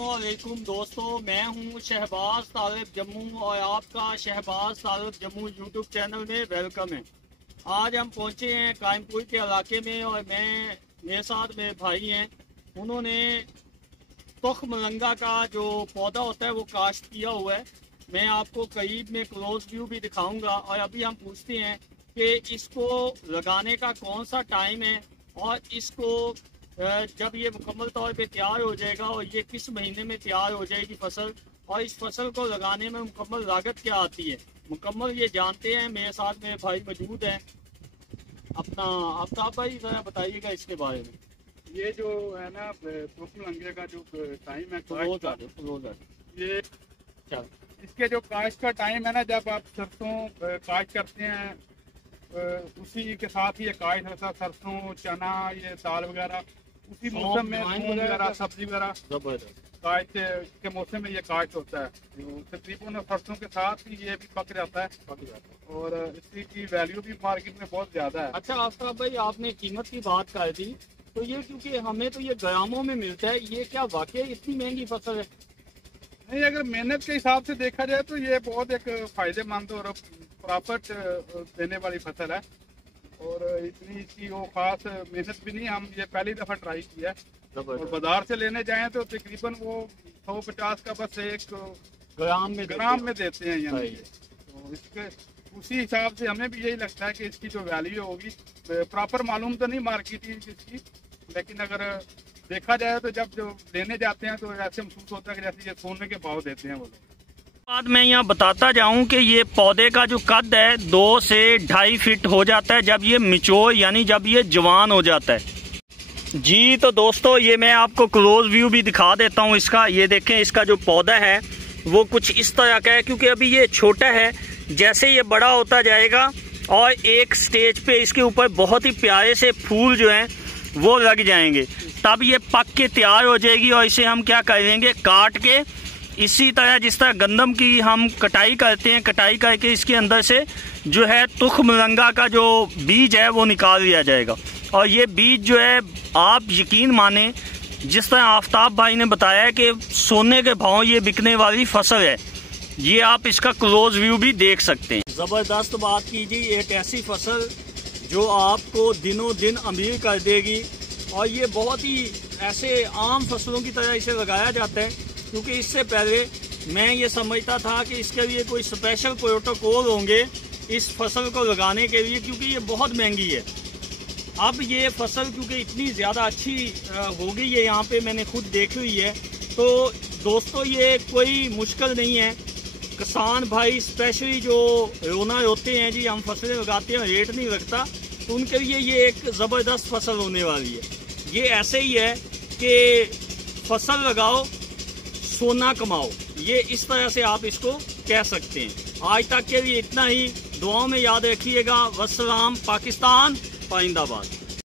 वालेकुम दोस्तों, मैं हूं शहबाज तालिब जम्मू और आपका शहबाज तालिब जम्मू यूट्यूब चैनल में वेलकम है। आज हम पहुंचे हैं कायमपुर के इलाके में और मेरे साथ मेरे भाई हैं। उन्होंने तुख मलंगा का जो पौधा होता है वो काश्त किया हुआ है। मैं आपको करीब में क्लोज व्यू भी दिखाऊंगा और अभी हम पूछते हैं कि इसको लगाने का कौन सा टाइम है और इसको जब ये मुकम्मल तौर पे तैयार हो जाएगा और ये किस महीने में तैयार हो जाएगी फसल, और इस फसल को लगाने में मुकम्मल लागत क्या आती है, मुकम्मल ये जानते हैं। मेरे साथ मेरे भाई मौजूद हैं। अपना आफ्ताब भाई जरा बताइएगा इसके बारे में। ये जो है ना तुख मलंगे का जो टाइम है ये चल इसके जो काश्त का टाइम है ना, जब आप सरसों काश्त करते हैं उसी के साथ ही ये काश्त होता, सरसों चना ये दाल वगैरह उसी मौसम में वगैरह सब्जी वगैरह काश्त के मौसम में ये काश्त होता है। तकरीबन सरसों के साथ ही ये भी पक जाता है और इसकी की वैल्यू भी मार्केट में बहुत ज्यादा है। अच्छा आफ्ताब भाई, आपने कीमत की बात कर दी, तो ये क्योंकि हमें तो ये ग्रामों में मिलता है, ये क्या वाकई इतनी महंगी फसल है? नहीं, अगर मेहनत के हिसाब से देखा जाए तो ये बहुत एक फायदेमंद और प्रॉफिट देने वाली फसल है और इतनी इसकी वो खास मेहनत भी नहीं। हम ये पहली दफा ट्राई किया है और बाजार से लेने जाएं तो तकरीबन वो 150 का बस एक ग्राम में देते हैं यहाँ। तो इसके उसी हिसाब से हमें भी यही लगता है कि इसकी जो वैल्यू होगी, प्रॉपर मालूम तो नहीं मार्केट इसकी, लेकिन अगर देखा जाए तो जब जो लेने जाते हैं तो ऐसे महसूस होता है कि जैसे ये सोने के भाव देते हैं वो लोग। बाद मैं यहाँ बताता जाऊं कि ये पौधे का जो कद है 2 से 2.5 फीट हो जाता है जब ये मिच्योर यानी जब ये जवान हो जाता है। जी तो दोस्तों, ये मैं आपको क्लोज व्यू भी दिखा देता हूँ इसका। ये देखें, इसका जो पौधा है वो कुछ इस तरह का है, क्योंकि अभी ये छोटा है। जैसे ये बड़ा होता जाएगा और एक स्टेज पे इसके ऊपर बहुत ही प्यारे से फूल जो हैं वो लग जाएंगे, तब ये पक के तैयार हो जाएगी और इसे हम क्या करेंगे, काट के इसी तरह जिस तरह गंदम की हम कटाई करते हैं, कटाई करके इसके अंदर से जो है तुख मलंगा का जो बीज है वो निकाल लिया जाएगा। और ये बीज जो है, आप यकीन माने, जिस तरह आफ्ताब भाई ने बताया है कि सोने के भाव ये बिकने वाली फसल है। ये आप इसका क्लोज व्यू भी देख सकते हैं। ज़बरदस्त बात कीजिए, एक ऐसी फसल जो आपको दिनों दिन अमीर कर देगी। और ये बहुत ही ऐसे आम फसलों की तरह इसे लगाया जाता है, क्योंकि इससे पहले मैं ये समझता था कि इसके लिए कोई स्पेशल प्रोटोकॉल होंगे इस फसल को लगाने के लिए, क्योंकि ये बहुत महंगी है। अब ये फसल क्योंकि इतनी ज़्यादा अच्छी हो गई है, यहाँ पे मैंने खुद देखी हुई है। तो दोस्तों, ये कोई मुश्किल नहीं है। किसान भाई स्पेशली जो रोना होते हैं, जी हम फसलें लगाते हैं रेट नहीं लगता, तो उनके लिए ये एक ज़बरदस्त फसल होने वाली है। ये ऐसे ही है कि फसल लगाओ सोना कमाओ, ये इस तरह से आप इसको कह सकते हैं। आज तक के लिए इतना ही। दुआओं में याद रखिएगा। वस्सलाम। पाकिस्तान पाइंदाबाद।